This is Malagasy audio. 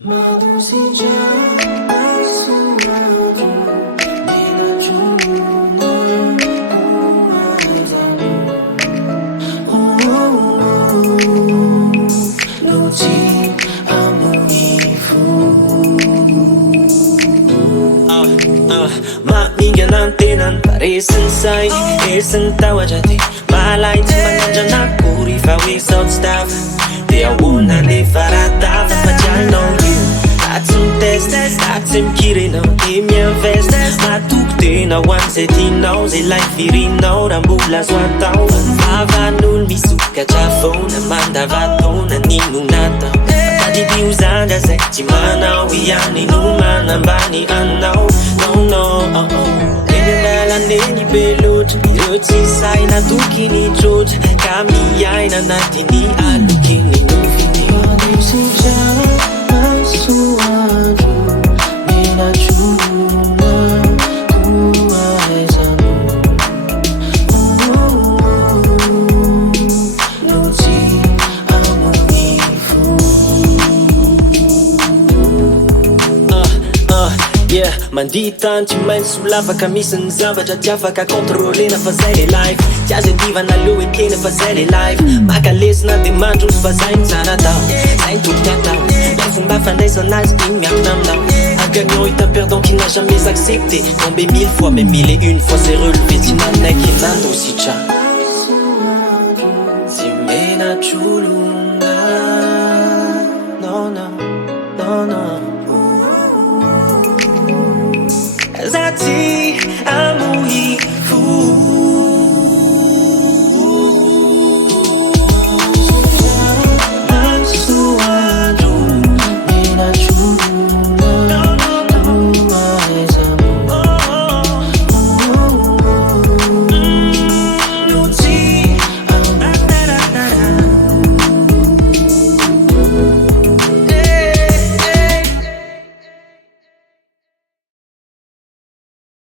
Maminganantenan paresin say Esan tawajati Malay timananjanakory fa hoe sao tsy tafa Dia ahoana nefa raha tafa fa tsy hanao io Atsy mitest, atsy mikirenao Dia miinvest Matoko tena ho an'izay tianao Zay lai firinao raha mbola azo atao Avan'olo misokatra foana Mandavataona nino natao Tadidy ho zanga zay tsy manao ihany no manambany anao No, no, oh, oh Eny andalaneny be loatra Ireo tsy saina tokony trotra Ka miaina anatiny alokiny noviny Madositra masoandro Menatronona koaizamo Lotsy amonifo Yeah, mandihy tany tsy maintsy ho lavaka misy ny zavatra tsy afaka kontrolena fa zay le life Tsy azo andivana aloha ekena fa zay le life Maka lesina de mandroso fa zay ny tsara tao Zay ny tokony atao Ny fomba fandraisana azy iny miakina aminao Un gagnant est un perdant qui n'a jamais accepté Tomber 1000 fois mais 1001 fois c'est relevé Tsy nanaiky nandositra Tsy menatro